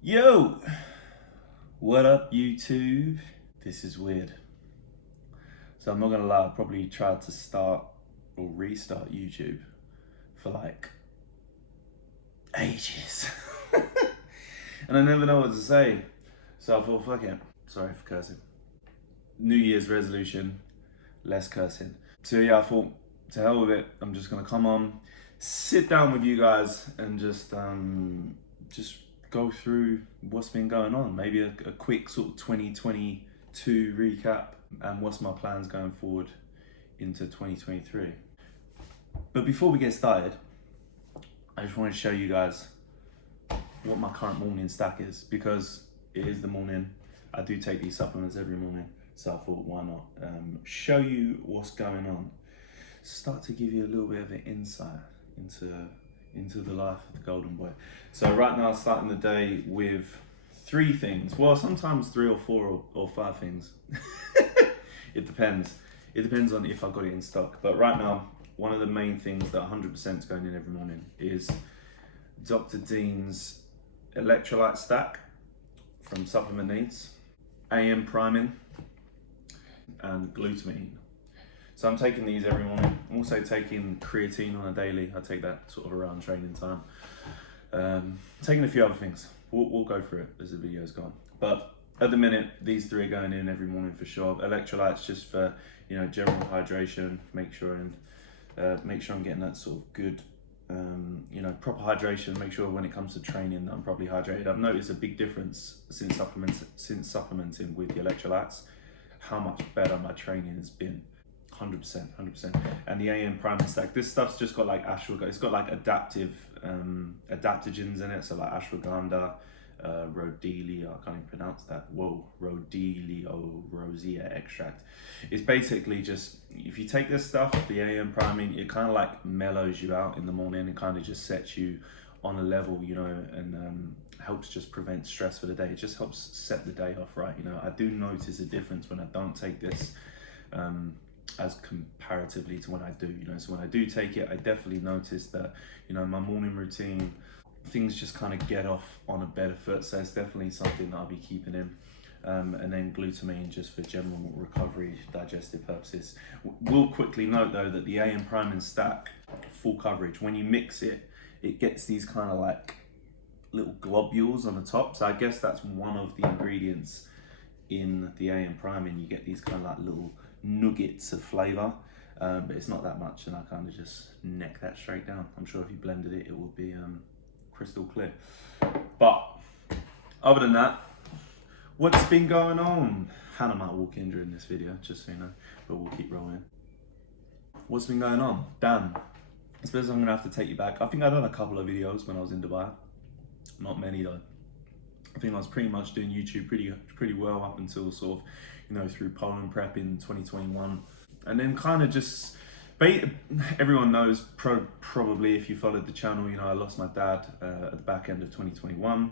Yo, what up YouTube? This is weird. So I'm not gonna lie, I probably tried to start or restart YouTube for like ages. And I never know what to say. So I thought, fuck it. Sorry for cursing. New Year's resolution, less cursing. So yeah, I thought, to hell with it, I'm just gonna come on, sit down with you guys and just go through what's been going on. Maybe a quick sort of 2022 recap and what's my plans going forward into 2023. But before we get started, I just want to show you guys what my current morning stack is, because it is the morning. I do take these supplements every morning, so I thought, why not show you what's going on, start to give you a little bit of an insight into the life of the golden boy. So right now, starting the day with three things. Well, sometimes three or four or five things. It depends. It depends on if I got it in stock. But right now, one of the main things that 100% is going in every morning is Dr. Dean's electrolyte stack from Supplement Needs, AM priming, and glutamine. So I'm taking these every morning. I'm also taking creatine on a daily. I take that sort of around training time. Taking a few other things. We'll go through it as the video's gone. But at the minute, these three are going in every morning for sure. Electrolytes just for, general hydration. Make sure I'm getting that sort of good, proper hydration. Make sure when it comes to training that I'm properly hydrated. I've noticed a big difference since supplementing with the electrolytes, how much better my training has been. 100%. And the AM priming stack, this stuff's just got like ashwagandha. It's got like adaptogens in it, so like ashwagandha, rhodiola, I can't even pronounce that. Whoa, rhodiola rosea extract. It's basically just, if you take this stuff, the AM priming, it kind of like mellows you out in the morning. It kind of just sets you on a level, and helps just prevent stress for the day. It just helps set the day off right. I do notice a difference when I don't take this. As comparatively to when I do, so when I do take it, I definitely notice that, my morning routine, things just kind of get off on a better foot. So it's definitely something that I'll be keeping in. And then glutamine just for general recovery, digestive purposes. We'll quickly note though that the AM priming stack, full coverage, when you mix it, it gets these kind of like little globules on the top. So I guess that's one of the ingredients in the AM priming. You get these kind of like little nuggets of flavor, but it's not that much, and I kind of just neck that straight down. I'm sure if you blended it, it will be crystal clear. But other than that, what's been going on? Hannah might walk in during this video, just so you know, but we'll keep rolling. What's been going on? Damn, I suppose I'm gonna have to take you back. I think I've done a couple of videos when I was in Dubai, not many though. I think I was pretty much doing YouTube pretty well up until sort of, through Poland prep in 2021. And then kind of just, everyone knows probably if you followed the channel, I lost my dad at the back end of 2021.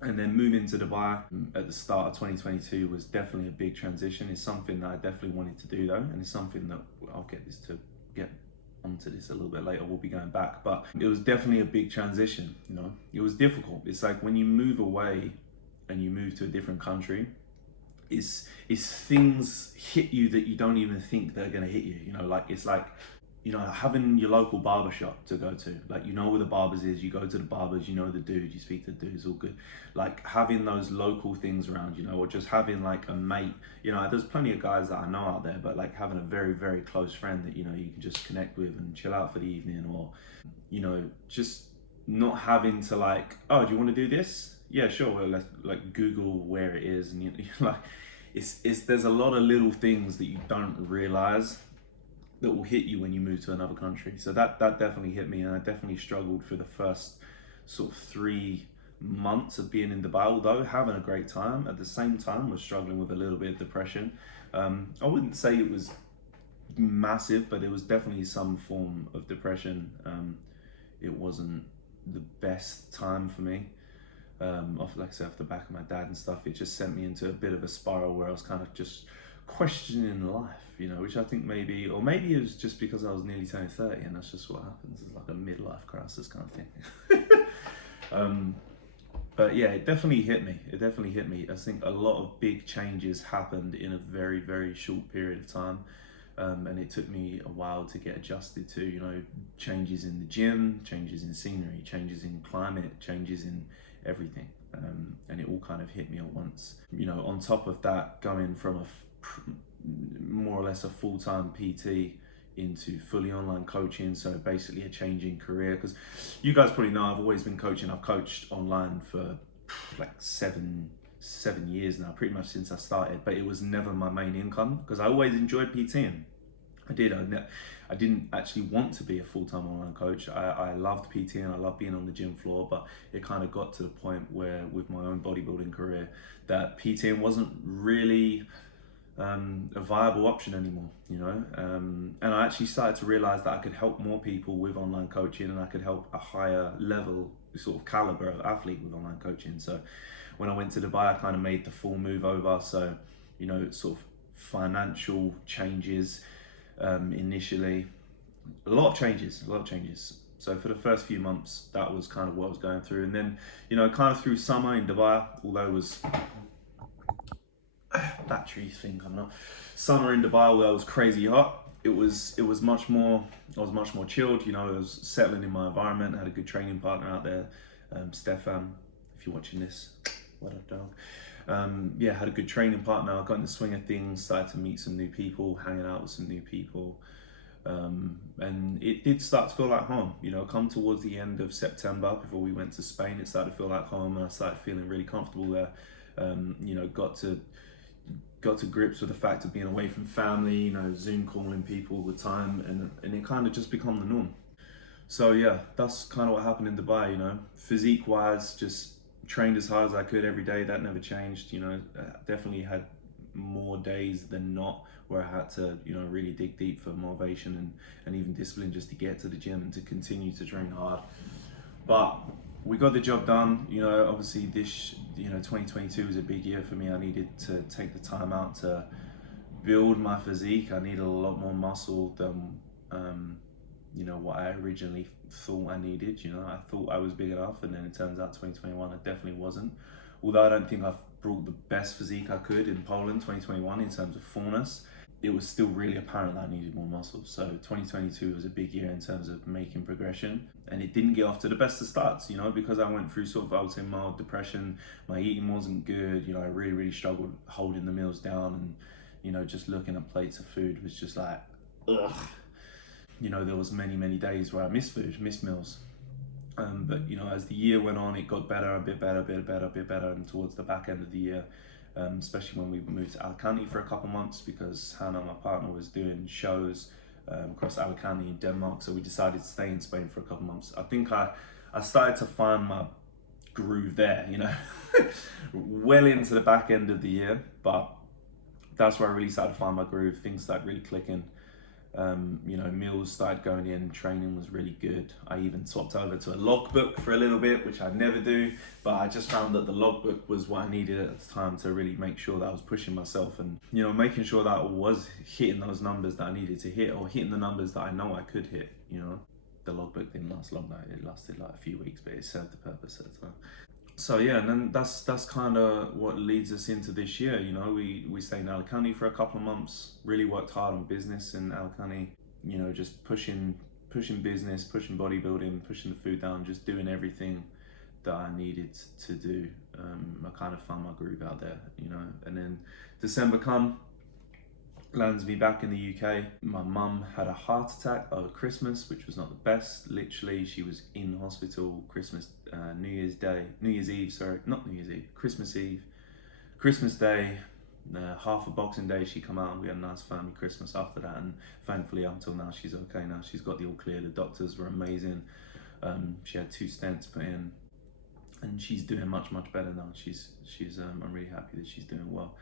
And then moving to Dubai at the start of 2022 was definitely a big transition. It's something that I definitely wanted to do though. And it's something that I'll get onto this a little bit later. We'll be going back, but it was definitely a big transition. It was difficult. It's like when you move away and you move to a different country, it's things hit you that you don't even think they're going to hit you. It's like having your local barber shop to go to, like, where the barbers is, you go to the barbers, the dude, you speak to the dude, it's all good. Like having those local things around, or just having like a mate, there's plenty of guys that I know out there, but like having a very, very close friend that, you can just connect with and chill out for the evening, or, just not having to like, oh, do you want to do this? Yeah, sure. Well, let's like Google where it is. And like, there's a lot of little things that you don't realize that will hit you when you move to another country. So that definitely hit me, and I definitely struggled for the first sort of 3 months of being in Dubai. Although having a great time, at the same time was struggling with a little bit of depression. I wouldn't say it was massive, but it was definitely some form of depression. It wasn't the best time for me. Like I said, off the back of my dad and stuff, it just sent me into a bit of a spiral where I was kind of just questioning life, which I think maybe it was just because I was nearly turning 30, and that's just what happens. It's like a midlife crisis kind of thing. But yeah, it definitely hit me. It definitely hit me. I think a lot of big changes happened in a very, very short period of time. And it took me a while to get adjusted to, changes in the gym, changes in scenery, changes in climate, changes in everything. And it all kind of hit me at once. On top of that, going from more or less a full-time PT into fully online coaching, so basically a change in career, because you guys probably know I've always been coaching. I've coached online for like seven years now, pretty much since I started, but it was never my main income because I always enjoyed PTing. I didn't actually want to be a full-time online coach. I loved PTing, I loved being on the gym floor, but it kind of got to the point where with my own bodybuilding career that PTing wasn't really a viable option anymore, and I actually started to realize that I could help more people with online coaching, and I could help a higher level sort of caliber of athlete with online coaching. So when I went to Dubai, I kind of made the full move over. So sort of financial changes, initially, a lot of changes. So for the first few months, that was kind of what I was going through, and then kind of through summer in Dubai, although it was battery thing coming up. Summer in Dubai, where it was crazy hot. It was much more. I was much more chilled. I was settling in my environment. I had a good training partner out there, Stefan. If you're watching this, what up, dog? Yeah, had a good training partner. I got in the swing of things. Started to meet some new people, hanging out with some new people, and it did start to feel like home. Come towards the end of September, before we went to Spain, it started to feel like home, and I started feeling really comfortable there. Got to grips with the fact of being away from family, Zoom calling people all the time, and it kind of just become the norm. So yeah, that's kind of what happened in Dubai. Physique wise, just trained as hard as I could every day. That never changed. Definitely had more days than not where I had to really dig deep for motivation and even discipline just to get to the gym and to continue to train hard. But we got the job done. Obviously this 2022 was a big year for me. I needed to take the time out to build my physique. I needed a lot more muscle than what I originally thought I needed. I thought I was big enough, and then it turns out 2021 I definitely wasn't. Although I don't think I've brought the best physique I could in Poland 2021 in terms of fullness, it was still really apparent that I needed more muscle. So 2022 was a big year in terms of making progression, and it didn't get off to the best of starts, because I went through sort of, I would say, mild depression. My eating wasn't good. I really, really struggled holding the meals down, and just looking at plates of food was just like, ugh. There was many days where I missed food, missed meals. But as the year went on, it got better, a bit better, and towards the back end of the year, especially when we moved to Alicante for a couple months, because Hannah, my partner, was doing shows across Alicante in Denmark, so we decided to stay in Spain for a couple months. I think I started to find my groove there, well into the back end of the year, but that's where I really started to find my groove. Things started really clicking. Meals started going in, training was really good. I even swapped over to a logbook for a little bit, which I never do, but I just found that the logbook was what I needed at the time to really make sure that I was pushing myself and, making sure that I was hitting those numbers that I needed to hit, or hitting the numbers that I know I could hit. The logbook didn't last long though. It lasted like a few weeks, but it served the purpose at the time. So yeah, and then that's kind of what leads us into this year. We stayed in Alicante for a couple of months, really worked hard on business in Alicante, just pushing business, pushing bodybuilding, pushing the food down, just doing everything that I needed to do. I kind of found my groove out there, and then December lands me back in the UK. My mum had a heart attack over Christmas, which was not the best. Literally, she was in hospital Christmas, Christmas Eve, Christmas Day, half of Boxing Day. She come out and we had a nice family Christmas after that. And thankfully, up until now, she's okay now. She's got the all clear. The doctors were amazing. She had 2 stents put in, and she's doing much better now. I'm really happy that she's doing well.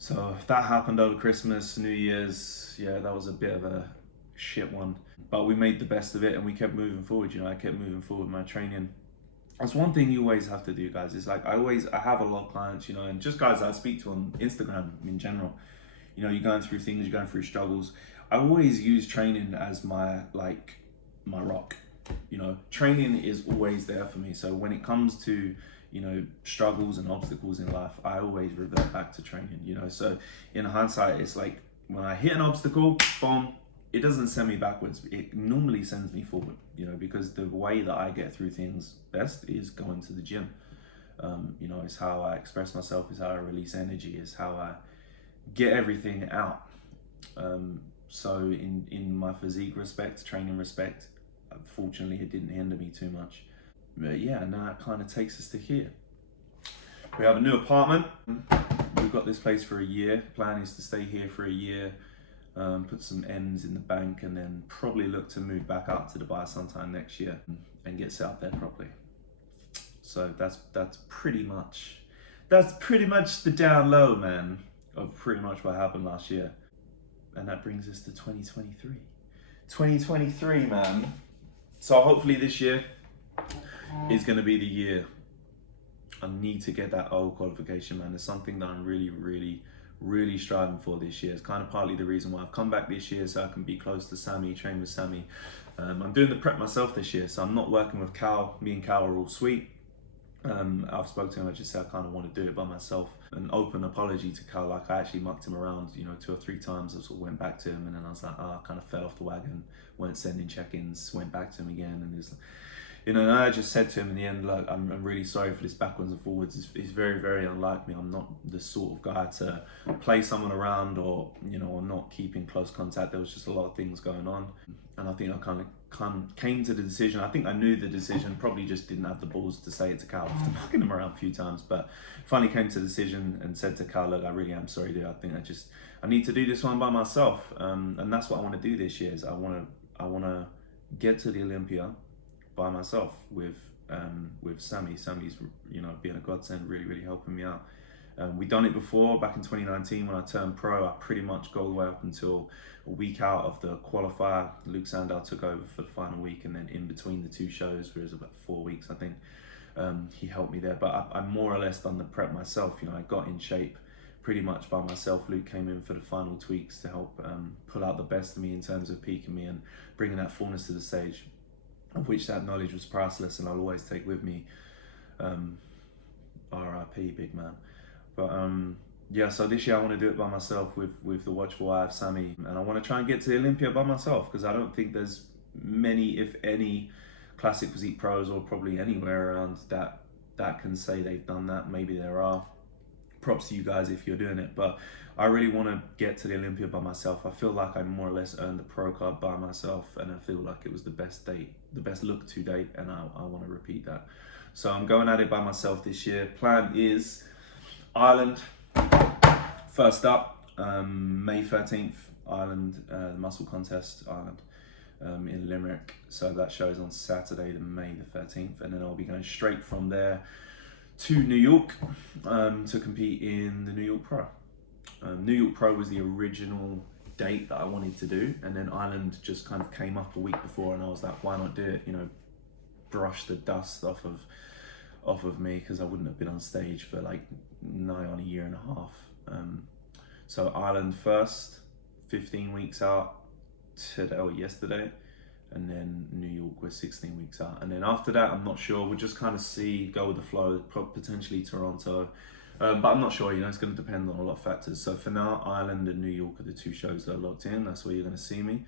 So that happened over Christmas, New Year's. Yeah, that was a bit of a shit one, but we made the best of it and we kept moving forward. I kept moving forward with my training. That's one thing you always have to do, guys. It's like I have a lot of clients, and just guys that I speak to on Instagram in general. You're going through things, you're going through struggles. I always use training as my rock. Training is always there for me. So when it comes to you know, struggles and obstacles in life, I always revert back to training, you know. So in hindsight, it's like when I hit an obstacle, boom, it doesn't send me backwards. It normally sends me forward, you know, because the way that I get through things best is going to the gym. You know, it's how I express myself, it's how I release energy, it's how I get everything out. So in my physique respect, training respect, fortunately it didn't hinder me too much. But yeah, now it kind of takes us to here. We have a new apartment. We've got this place for a year. Plan is to stay here for a year, put some M's in the bank, and then probably look to move back out to Dubai sometime next year and get set up there properly. So that's pretty much the down low, man, of pretty much what happened last year. And that brings us to 2023. 2023, man. So hopefully this year is going to be the year. I need to get that O qualification, man. It's something that I'm really striving for this year. It's kind of partly the reason why I've come back this year, so I can be close to Sammy, train with Sammy. I'm doing the prep myself this year, so I'm not working with Cal. Me and Cal are all sweet. I've spoken to him, I just said I kind of want to do it by myself. An open apology to Cal, like I actually mucked him around, you know, 2 or 3 times. I sort of went back to him, and then I was like, I kind of fell off the wagon, weren't sending check-ins, went back to him again, and he's, you know, and I just said to him in the end, like, I'm really sorry for this backwards and forwards. It's very unlike me. I'm not the sort of guy to play someone around or, you know, or not keep in close contact. There was just a lot of things going on, and I think I kind of came to the decision. I think I knew the decision, probably just didn't have the balls to say it to Cal after mucking him around a few times, but finally came to the decision and said to Cal, look, I really am sorry, dude. I think I need to do this one by myself, and that's what I want to do this year. Is I want to get to the Olympia by myself with Sammy. Sammy's, you know, being a godsend, really helping me out. We've done it before back in 2019 when I turned pro. I pretty much go all the way up until a week out of the qualifier. Luke Sandow took over for the final week, and then in between the 2 shows, where it was about 4 weeks, I think, he helped me there. But I more or less done the prep myself. You know, I got in shape pretty much by myself. Luke came in for the final tweaks to help pull out the best of me in terms of peaking me and bringing that fullness to the stage, of which that knowledge was priceless, and I'll always take with me. RIP, big man. But yeah, so this year I want to do it by myself with the Watchful Eye of Sammy, and I want to try and get to the Olympia by myself, because I don't think there's many, if any, classic physique pros, or probably anywhere around, that can say they've done that. Maybe there are. Props to you guys if you're doing it, but I really want to get to the Olympia by myself. I feel like I more or less earned the pro card by myself, and I feel like it was the best look to date, and I want to repeat that. So I'm going at it by myself this year. Plan is Ireland, first up, May 13th, Ireland, the muscle contest, Ireland, in Limerick. So that show is on Saturday, May the 13th, and then I'll be going straight from there to New York to compete in the New York Pro. New York Pro was the original date that I wanted to do, and then Ireland just kind of came up a week before, and I was like, why not do it? You know, brush the dust off of me, because I wouldn't have been on stage for like nigh on a year and a half. So Ireland first, 15 weeks out yesterday, and then New York was 16 weeks out, and then after that I'm not sure. We'll just kind of go with the flow, potentially Toronto, but I'm not sure, you know, it's going to depend on a lot of factors. So for now, Ireland and New York are the 2 shows that are locked in. That's where you're going to see me,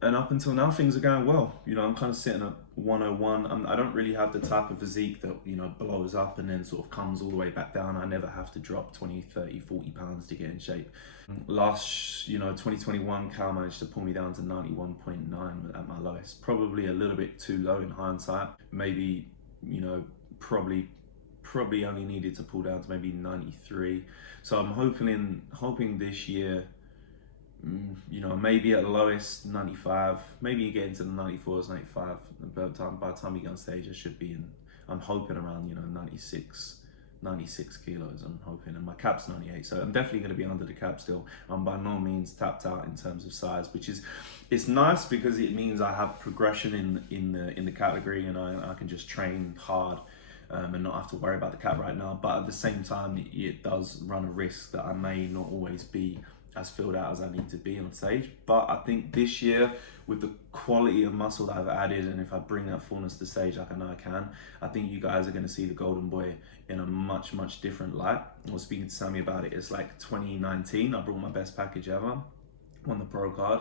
and up until now things are going well. You know, I'm kind of sitting at 101. I don't really have the type of physique that, you know, blows up and then sort of comes all the way back down. I never have to drop 20, 30, 40 pounds to get in shape. Last, you know, 2021, Cal managed to pull me down to 91.9 at my lowest. Probably a little bit too low in hindsight. Maybe, you know, probably only needed to pull down to maybe 93. So I'm hoping this year, you know, maybe at the lowest 95, maybe you get into the 94s, 95. By the time you get on stage, I should be I'm hoping around, you know, 96 kilos, I'm hoping, and my cap's 98, so I'm definitely going to be under the cap still. I'm by no means tapped out in terms of size, which is, it's nice because it means I have progression in the category, and I can just train hard and not have to worry about the cap right now. But at the same time, it does run a risk that I may not always be as filled out as I need to be on stage. But I think this year, with the quality of muscle that I've added, and if I bring that fullness to stage like I know I can, I think you guys are going to see the Golden Boy in a much, much different light. I was speaking to Sammy about it. It's like 2019, I brought my best package ever, won the pro card.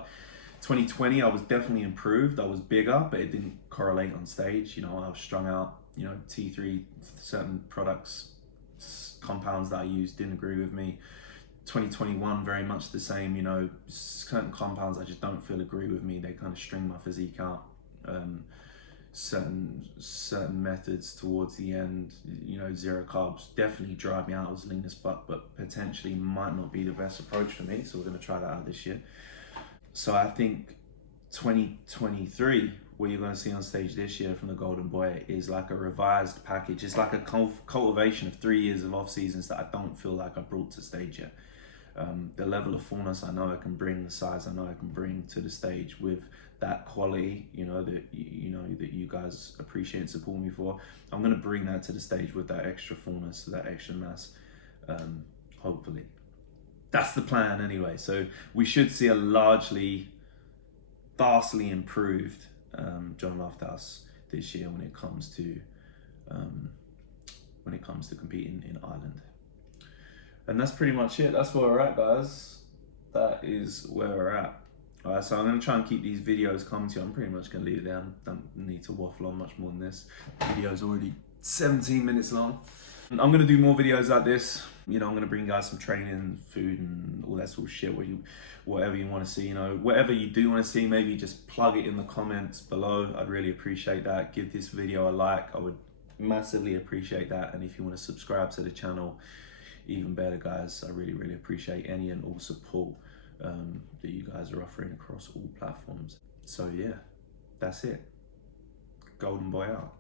2020, I was definitely improved. I was bigger, but it didn't correlate on stage. You know, I was strung out. You know, T3, certain products, compounds that I used didn't agree with me. 2021, very much the same. You know, certain compounds I just don't feel agree with me. They kind of string my physique out. Certain methods towards the end, you know, zero carbs definitely drive me out. I was lean as fuck, but potentially might not be the best approach for me. So we're gonna try that out this year. So I think 2023, what you're going to see on stage this year from the Golden Boy is like a revised package. It's like a cultivation of 3 years of off seasons that I don't feel like I brought to stage yet. The level of fullness I know I can bring, the size I know I can bring to the stage with that quality, you know, that you guys appreciate and support me for. I'm going to bring that to the stage with that extra fullness, that extra mass, hopefully. That's the plan anyway. So we should see a vastly improved John Lofthouse this year when it comes to competing in Ireland. And that's pretty much it. That's where we're at, guys. That is where we're at. All right, so I'm gonna try and keep these videos coming to you. I'm pretty much gonna leave it there. I don't need to waffle on much more than this. The video's already 17 minutes long. I'm gonna do more videos like this. You know, I'm gonna bring you guys some training, food, and all that sort of shit. Whatever you want to see. You know, whatever you do want to see, maybe just plug it in the comments below. I'd really appreciate that. Give this video a like. I would massively appreciate that. And if you want to subscribe to the channel, even better, guys. I really, really appreciate any and all support that you guys are offering across all platforms. So yeah, that's it. Golden Boy out.